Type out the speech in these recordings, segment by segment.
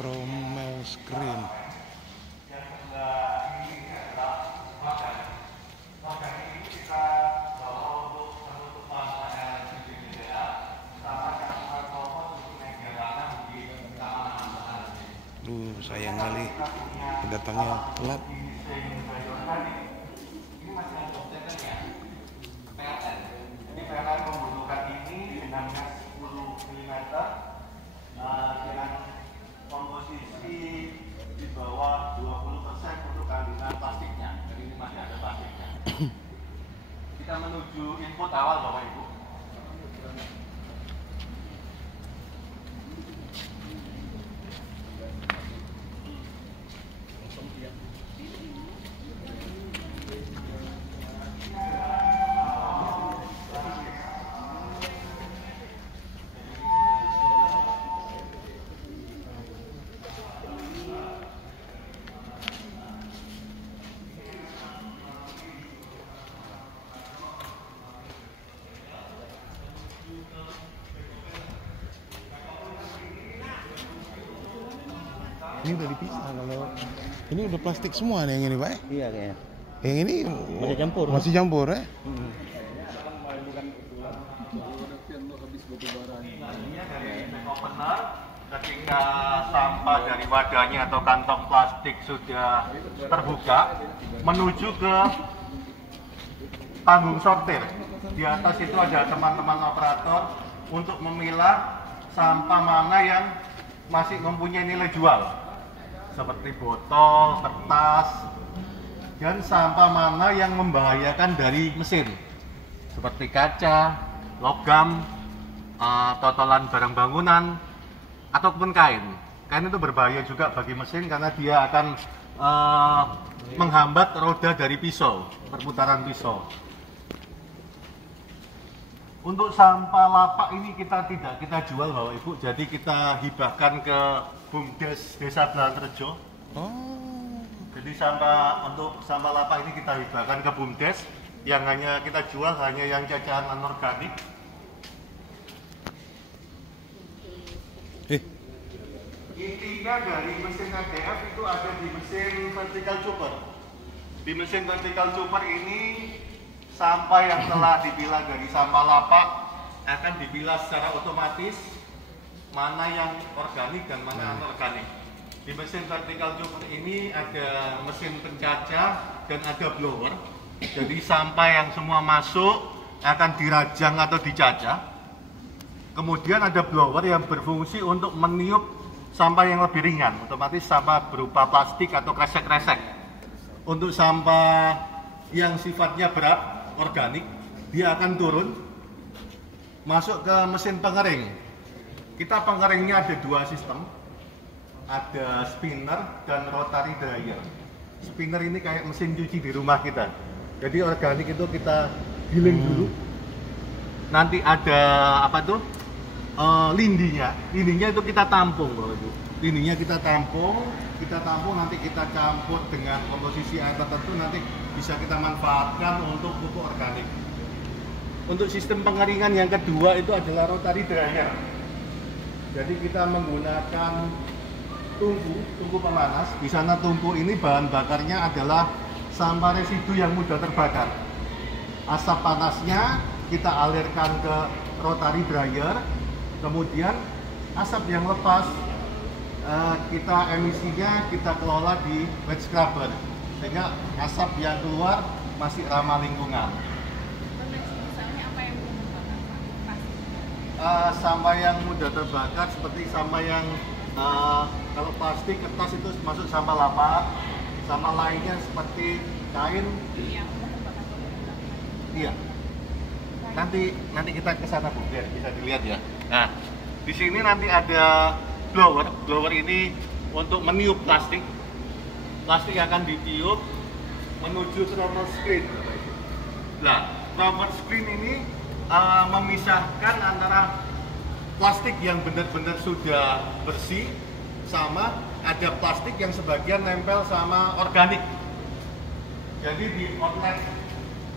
Tromel screen. Sayang kali datangnya telat. Komposisi di bawah 20% untuk kandungan plastiknya. Jadi ini masih ada plastiknya. Kita menuju input awal Bapak Ibu. Ini udah dipisah, kalau ini udah plastik semua nih yang ini, Pak. Iya kayaknya. Yang ini Masih campur. Masih campur ya? Opener, ketika sampah dari wadahnya atau kantong plastik sudah terbuka, menuju ke tanggung sortir. Di atas itu ada teman-teman operator untuk memilah sampah mana yang masih mempunyai nilai jual, seperti botol, kertas, dan sampah mana yang membahayakan dari mesin, seperti kaca, logam, totolan barang bangunan, ataupun kain. Kain itu berbahaya juga bagi mesin karena dia akan menghambat roda dari pisau, perputaran pisau. Untuk sampah lapak ini kita jual Bapak Ibu, jadi kita hibahkan ke BUMDes Desa Belanrejo. Oh. Jadi untuk sampah lapak ini kita hibahkan ke BUMDes, yang hanya kita jual hanya yang cacahan anorganik. Intinya dari mesin ADF itu ada di mesin vertical chopper. Di mesin vertical chopper ini sampah yang telah dipilah dari sampah lapak akan dipilah secara otomatis mana yang organik dan mana anorganik. Di mesin vertical chopper ini ada mesin pencacah dan ada blower. Jadi sampah yang semua masuk akan dirajang atau dicacah. Kemudian ada blower yang berfungsi untuk meniup sampah yang lebih ringan, otomatis sampah berupa plastik atau kresek-kresek. Untuk sampah yang sifatnya berat, organik, dia akan turun masuk ke mesin pengering. Kita pengeringnya ada dua sistem, ada spinner dan rotary dryer. Spinner ini kayak mesin cuci di rumah kita, jadi organik itu kita giling dulu, nanti ada lindinya itu kita tampung Bapak Ibu. Lindinya kita tampung nanti kita campur dengan komposisi air tertentu, nanti bisa kita manfaatkan untuk pupuk organik. Untuk sistem pengeringan yang kedua itu adalah rotary dryer. Jadi kita menggunakan tungku pemanas. Di sana tungku ini bahan bakarnya adalah sampah residu yang mudah terbakar. Asap panasnya kita alirkan ke rotary dryer. Kemudian asap yang lepas emisinya kita kelola di wet scrubber, sehingga asap yang keluar masih ramah lingkungan. Misalnya apa yang mudah terbakar? Sampah yang mudah terbakar seperti sampah yang kalau plastik, kertas itu masuk sampah lapak, sama lainnya seperti kain. Yang mudah terbakar. Iya. Nanti kita ke sana Bu, biar bisa dilihat ya. Nah, di sini nanti ada blower. Blower ini untuk meniup plastik. Plastik akan ditiup menuju thermal screen. Nah, thermal screen ini memisahkan antara plastik yang benar-benar sudah bersih sama ada plastik yang sebagian nempel sama organik. Jadi di outlet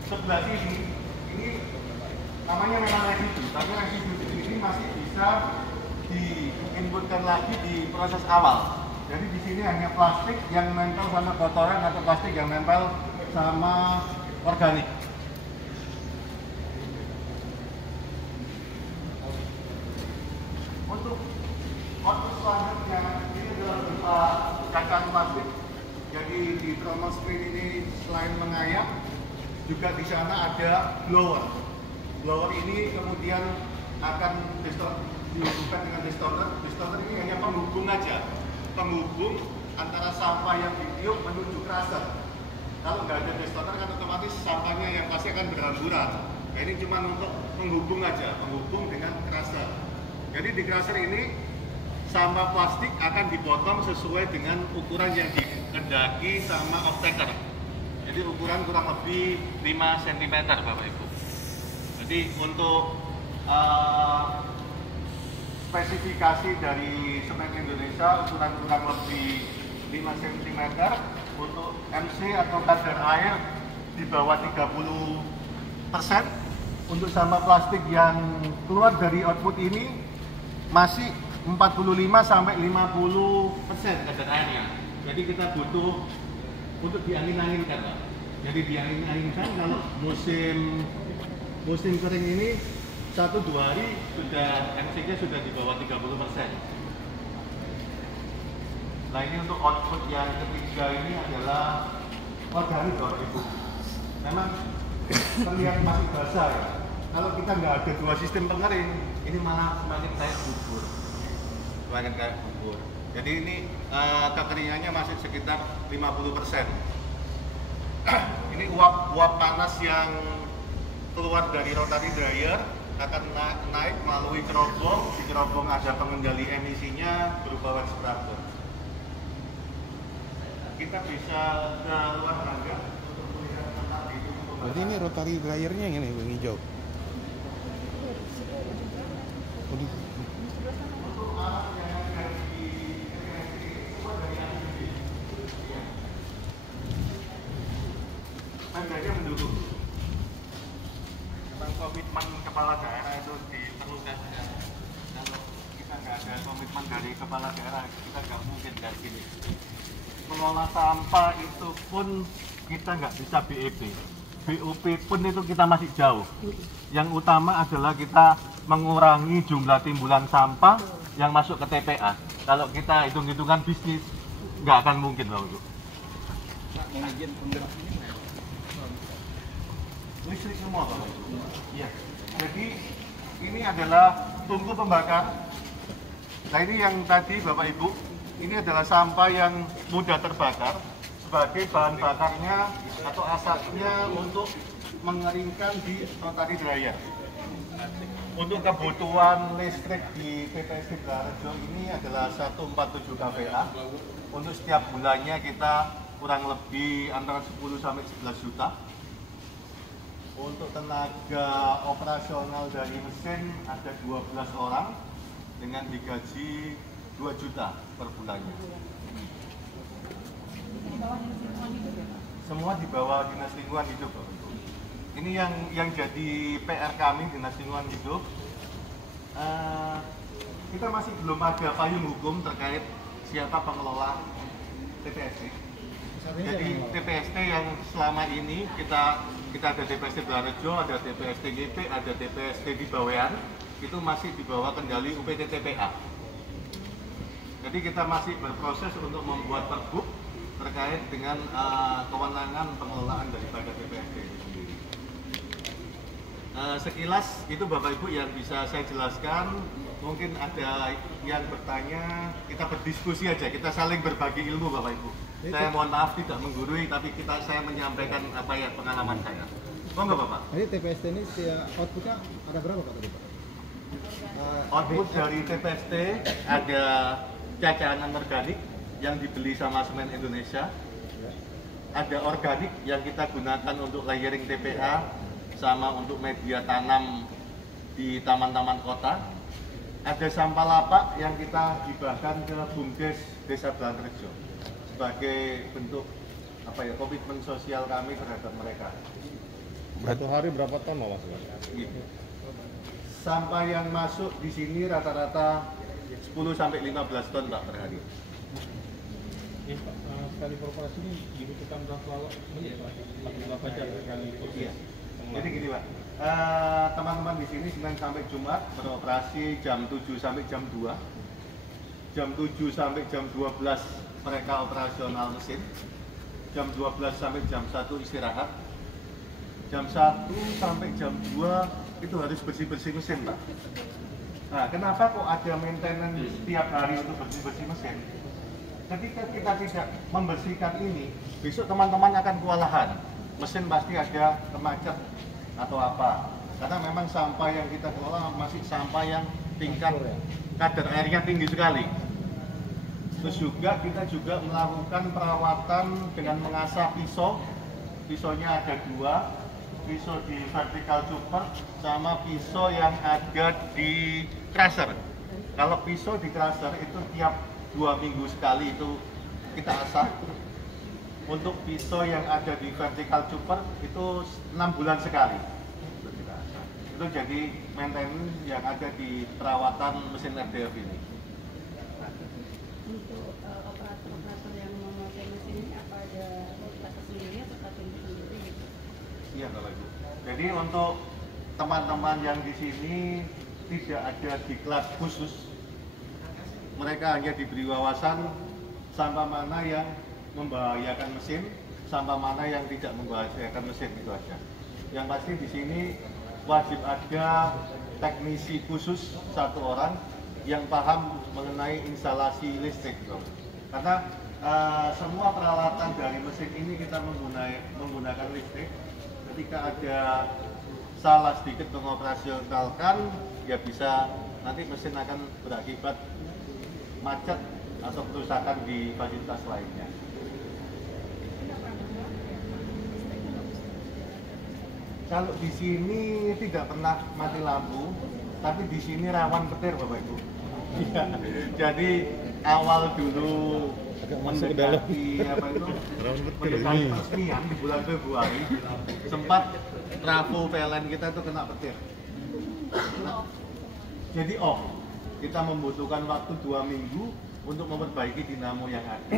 sebelah sini ini namanya memang residu, tapi residu ini masih bisa diinputkan lagi di proses awal. Jadi di sini hanya plastik yang nempel sama kotoran atau plastik yang nempel sama organik. Untuk output selanjutnya ini adalah berupa kacang plastik. Jadi di thermal screen ini selain mengayap, juga di sana ada blower. Blower ini kemudian akan dihubungkan dengan distorter. Distorter ini hanya penghubung aja, penghubung antara sampah yang ditiup menuju crusher. Kalau nggak ada distorter kan otomatis sampahnya yang pasti akan berhamburan. Nah, ini cuma untuk menghubung aja, menghubung dengan crusher. Jadi di crusher ini sampah plastik akan dipotong sesuai dengan ukuran yang dikehendaki sama off-taker. Jadi ukuran kurang lebih 5 cm Bapak Ibu. Jadi untuk spesifikasi dari Semen Indonesia ukuran kurang lebih 5 cm, untuk MC atau kadar air di bawah 30%. Untuk sampah plastik yang keluar dari output ini masih 45 sampai 50% kadar airnya. Jadi kita butuh untuk diangin-anginkan, Pak. Jadi diangin-anginkan kalau musim kering ini 1-2 hari sudah MC-nya sudah di bawah 30%. Nah, ini untuk output yang ketiga ini adalah organik, Bapak Ibu. Memang terlihat masih basah ya. Kalau kita nggak ada 2 sistem pengering, ini malah semakin kayak bubur. Semakin kayak bubur. Jadi ini kekeringannya masih sekitar 50%. Ini uap panas yang keluar dari rotary dryer akan naik melalui cerobong. Di cerobong ada pengendali emisinya berupa wax scrubber. Kita bisa ke luar rangga untuk melihat tentang itu. Berarti ini rotary dryernya yang ini yang hijau. Untuk alat yang ada di semua dari ABB. Tandanya mendukung. Memang komitmen kepala daerah itu diperlukan. Kalau kita nggak ada komitmen dari kepala daerah, kita nggak mungkin kayak gini. Mengolah sampah itu pun kita nggak bisa BEP. BOP pun itu kita masih jauh. Yang utama adalah kita mengurangi jumlah timbulan sampah yang masuk ke TPA. Kalau kita hitung-hitungan bisnis, nggak akan mungkin, Bapak Ibu. Listrik semua, Bapak Ibu. Iya. Jadi ini adalah tungku pembakar. Nah, ini yang tadi Bapak Ibu, ini adalah sampah yang mudah terbakar sebagai bahan bakarnya atau asapnya untuk mengeringkan di rotary dryer. Untuk kebutuhan listrik di TPST Belarejo ini adalah 147 kVA. Untuk setiap bulannya kita kurang lebih antara 10 sampai 11 juta. Untuk tenaga operasional dari mesin ada 12 orang dengan digaji 2 juta per bulannya. Semua di bawah Dinas Lingkungan Hidup, Bapak Ibu. Ini yang jadi PR kami Dinas Lingkungan Hidup. Kita masih belum ada payung hukum terkait siapa pengelola TPST. Jadi TPST yang selama ini kita ada TPST Belarejo, ada TPST GP, ada TPST di Bawean, itu masih di bawah kendali UPT TPA. Jadi kita masih berproses untuk membuat pergub terkait dengan kewenangan pengelolaan daripada TPST itu sendiri. Sekilas itu Bapak Ibu yang bisa saya jelaskan. Mungkin ada yang bertanya, kita berdiskusi aja, kita saling berbagi ilmu Bapak Ibu. Saya mohon maaf tidak menggurui, tapi saya menyampaikan apa ya pengalaman saya. Monggo Bapak. Jadi TPST ini outputnya ada berapa Pak tadi Pak? Output dari TPST ada cacahan organik yang dibeli sama Semen Indonesia. Ada organik yang kita gunakan untuk layering TPA sama untuk media tanam di taman-taman kota. Ada sampah lapak yang kita hibahkan ke BUMDes Desa Belarejo sebagai bentuk komitmen sosial kami terhadap mereka. Satu hari berapa ton Mas? Sampah yang masuk di sini rata-rata 10 sampai 15 ton Pak per hari. Ya Pak, sekali korporasi ini dibutuhkan berapa menit Pak? Berapa jam sekali proses? Iya. Jadi gini Pak, teman-teman di sini Senin sampai Jumat beroperasi jam 7 sampai jam 2. Jam 7 sampai jam 12 mereka operasional mesin. Jam 12 sampai jam 1 istirahat. Jam 1 sampai jam 2 itu harus bersih-bersih mesin Pak. Nah, kenapa kok ada maintenance setiap hari untuk bersih-bersih mesin? Ketika kita tidak membersihkan ini, besok teman-teman akan kewalahan. Mesin pasti ada kemacet atau apa. Karena memang sampah yang kita kelola masih sampah yang tingkat kadar airnya tinggi sekali. Terus juga kita juga melakukan perawatan dengan mengasah pisau. Pisaunya ada 2, pisau di vertical chopper sama pisau yang ada di crusher. Kalau pisau di crusher itu tiap 2 minggu sekali itu kita asah. Untuk pisau yang ada di vertical chopper itu 6 bulan sekali itu kita asah. Itu jadi maintenance yang ada di perawatan mesin RDF ini. Untuk operator-operator yang memakai mesin ini apa ada operator sendiri atau paten sendiri gitu? Iya Bapak Ibu. Jadi untuk teman-teman yang di sini tidak ada diklat khusus. Mereka hanya diberi wawasan sampah mana yang membahayakan mesin, sampah mana yang tidak membahayakan mesin, itu aja. Yang pasti di sini wajib ada teknisi khusus 1 orang yang paham mengenai instalasi listrik. Karena semua peralatan dari mesin ini kita menggunakan listrik. Ketika ada salah sedikit mengoperasionalkan, ya bisa nanti mesin akan berakibat macet atau kerusakan di fasilitas lainnya. Kalau di sini tidak pernah mati lampu, tapi di sini rawan petir Bapak Ibu. Iya. Jadi awal dulu mendekati apa itu mendekati peresmian di bulan Februari sempat trafo PLN kita itu kena petir. Jadi off. Kita membutuhkan waktu 2 minggu untuk memperbaiki dinamo yang ada.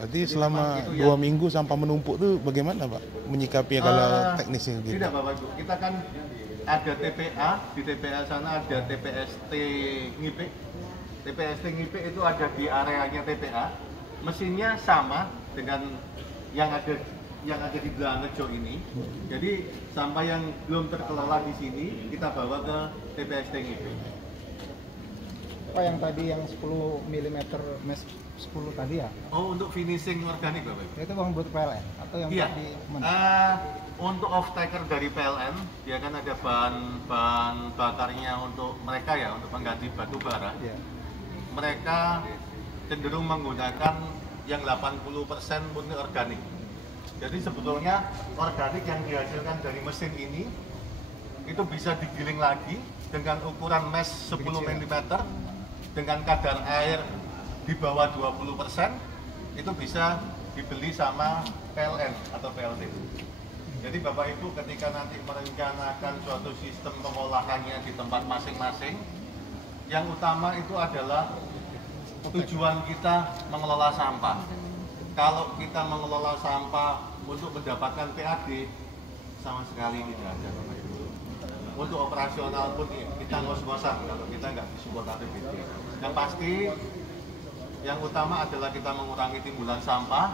Berarti selama 2 minggu sampah menumpuk tuh bagaimana Pak menyikapi kalau teknisnya gitu? Tidak Bapak Ibu, kita kan ada TPA, di TPA sana ada TPST Ngipik. TPST Ngipik itu ada di areanya TPA. Mesinnya sama dengan yang ada di Blangejo ini. Jadi sampah yang belum terkelola di sini kita bawa ke TPST Ngipik. Apa yang tadi yang 10 mm mes 10 tadi ya? Oh, untuk finishing organik Bapak Ibu? Itu bang buat PLN atau yang Iya. tadi mana? Untuk off-taker dari PLN, dia kan ada bahan bakarnya untuk mereka ya, untuk pengganti batu bara. Iya. Mereka cenderung menggunakan yang 80% murni organik. Jadi sebetulnya organik yang dihasilkan dari mesin ini itu bisa digiling lagi dengan ukuran mesh 10 mm dengan kadar air di bawah 20%, itu bisa dibeli sama PLN atau PLT. Jadi Bapak Ibu ketika nanti merencanakan suatu sistem pengolahannya di tempat masing-masing, yang utama itu adalah tujuan kita mengelola sampah. Kalau kita mengelola sampah untuk mendapatkan PAD, sama sekali tidak ada Bapak Ibu. Untuk operasional pun kita ngos-ngosan kalau kita nggak disupport APBD. Yang pasti, yang utama adalah kita mengurangi timbulan sampah.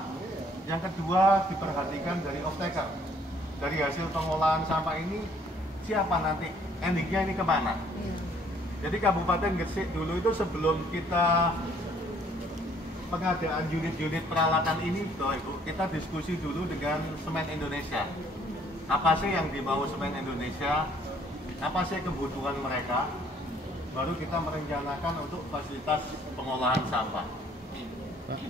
Yang kedua, diperhatikan dari off-taker. Dari hasil pengolahan sampah ini, siapa nanti endingnya ini kemana? Jadi Kabupaten Gresik dulu itu sebelum kita pengadaan unit-unit peralatan ini, Ibu, kita diskusi dulu dengan Semen Indonesia. Apa sih yang dimau Semen Indonesia? Apa sih kebutuhan mereka? Baru kita merencanakan untuk fasilitas pengolahan sampah. Pak,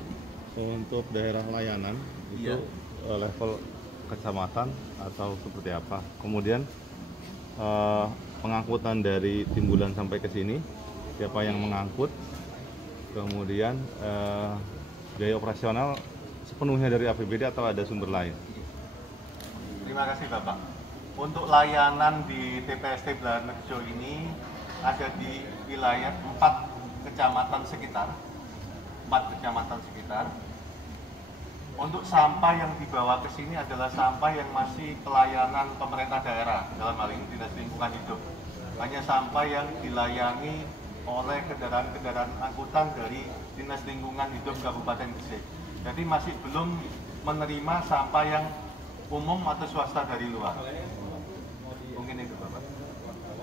untuk daerah layanan itu level kecamatan atau seperti apa? Kemudian pengangkutan dari timbulan sampai ke sini, siapa yang mengangkut? Kemudian biaya operasional sepenuhnya dari APBD atau ada sumber lain? Terima kasih Bapak. Untuk layanan di TPST Blangejo ini ada di wilayah 4 kecamatan sekitar. Untuk sampah yang dibawa ke sini adalah sampah yang masih pelayanan pemerintah daerah, dalam hal ini Dinas Lingkungan Hidup. Hanya sampah yang dilayani oleh kendaraan-kendaraan angkutan dari Dinas Lingkungan Hidup Kabupaten Gresik. Jadi masih belum menerima sampah yang umum atau swasta dari luar. Mungkin itu Bapak.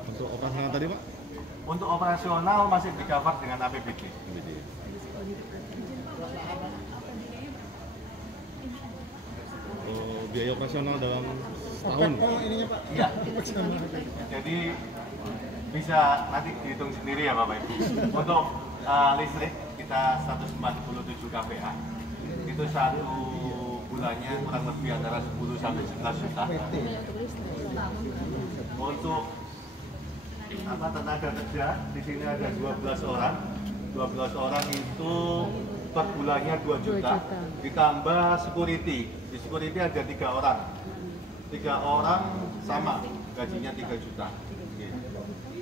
Untuk operasional tadi Pak? Untuk operasional masih di-cover dengan APBD. Biaya operasional dalam setahun? ininya Pak. Iya. Jadi bisa nanti dihitung sendiri ya Bapak Ibu. Untuk listrik kita 147 kVA. Itu satu bulannya kurang lebih antara 10 sampai 11 juta. Untuk tenaga kerja di sini ada 12 orang. 12 orang itu per bulannya 2 juta. Ditambah security. Di security ada 3 orang. 3 orang sama gajinya 3 juta.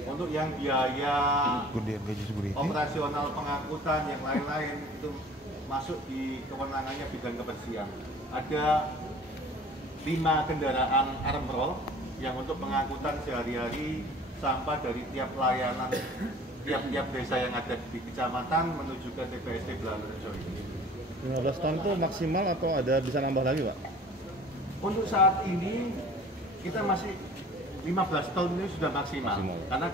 Untuk yang biaya Kemudian gaji security. operasional pengangkutan yang lain-lain itu masuk di kewenangannya bidang kebersihan. Ada 5 kendaraan arm roll yang untuk pengangkutan sehari-hari sampah dari tiap layanan tiap-tiap desa yang ada di kecamatan menuju ke TPSD Belalurejo ini. 15 ton itu maksimal atau ada bisa nambah lagi Pak? Untuk saat ini kita masih 15 ton ini sudah maksimal. Karena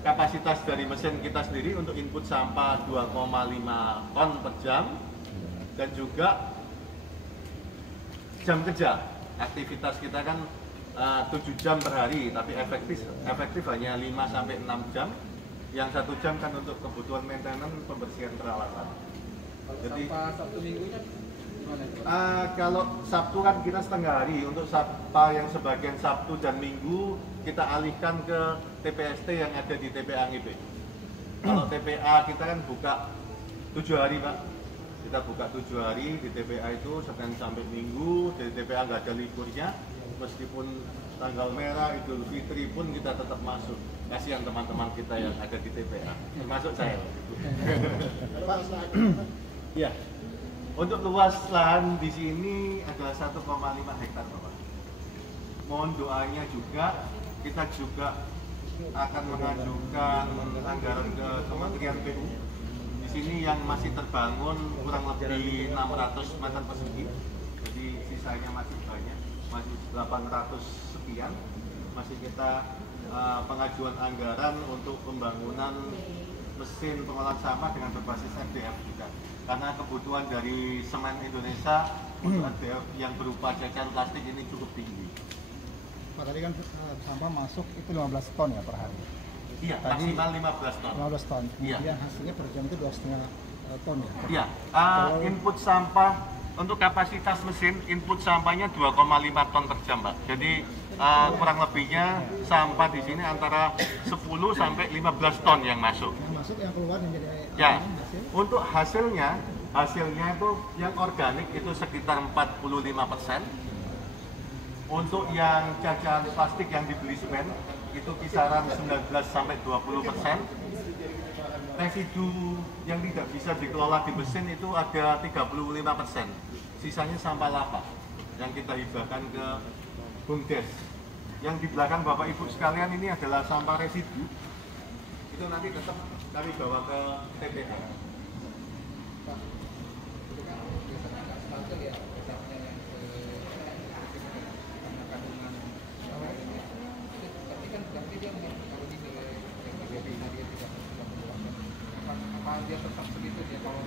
kapasitas dari mesin kita sendiri untuk input sampah 2,5 ton per jam dan juga jam kerja. Aktivitas kita kan 7 jam per hari, tapi efektif hanya 5 sampai 6 jam. Yang 1 jam kan untuk kebutuhan maintenance pembersihan peralatan. Jadi Sabtu minggunya gimana itu? kalau Sabtu kan kita setengah hari, untuk sampah yang sebagian Sabtu dan Minggu kita alihkan ke TPST yang ada di TPA NGP. Kalau TPA kita kan buka 7 hari Pak, kita buka 7 hari di TPA itu Senin sampai Minggu, dari TPA nggak ada liburnya, meskipun tanggal merah, Idul Fitri pun kita tetap masuk. Kasihan teman-teman kita yang ada di TPA, termasuk saya. Ya, untuk luas lahan di sini adalah 1,5 hektar Bapak. Mohon doanya juga, kita juga akan mengajukan anggaran ke Kementerian PU. Di sini yang masih terbangun kurang lebih 600 meter persegi, jadi sisanya masih banyak, masih 800 sekian. Masih kita pengajuan anggaran untuk pembangunan mesin pengolahan sampah dengan berbasis FDF juga. Karena kebutuhan dari semen Indonesia untuk FDF yang berupa cacar plastik ini cukup tinggi. Pak tadi kan sampah masuk itu 15 ton ya per hari. Iya, Tadi maksimal 15 ton. 15 ton. Iya. Kemudian hasilnya per jam itu 2,5 ton ya. Iya, input sampah untuk kapasitas mesin input sampahnya 2,5 ton per jam, Pak. Jadi kurang lebihnya sampah di sini antara 10 sampai 15 ton yang masuk. Yang masuk yang keluar menjadi Ya, hasil. untuk hasilnya itu yang organik itu sekitar 45%. Untuk yang cacahan plastik yang dibeli semen itu kisaran 19 sampai 20%. Residu yang tidak bisa dikelola di mesin itu ada 35%. Sisanya sampah lapa yang kita hibahkan ke BUMDes. Yang di belakang Bapak Ibu sekalian ini adalah sampah residu. Itu nanti tetap kami bawa ke TPA. Dia tetap segitu dia kalau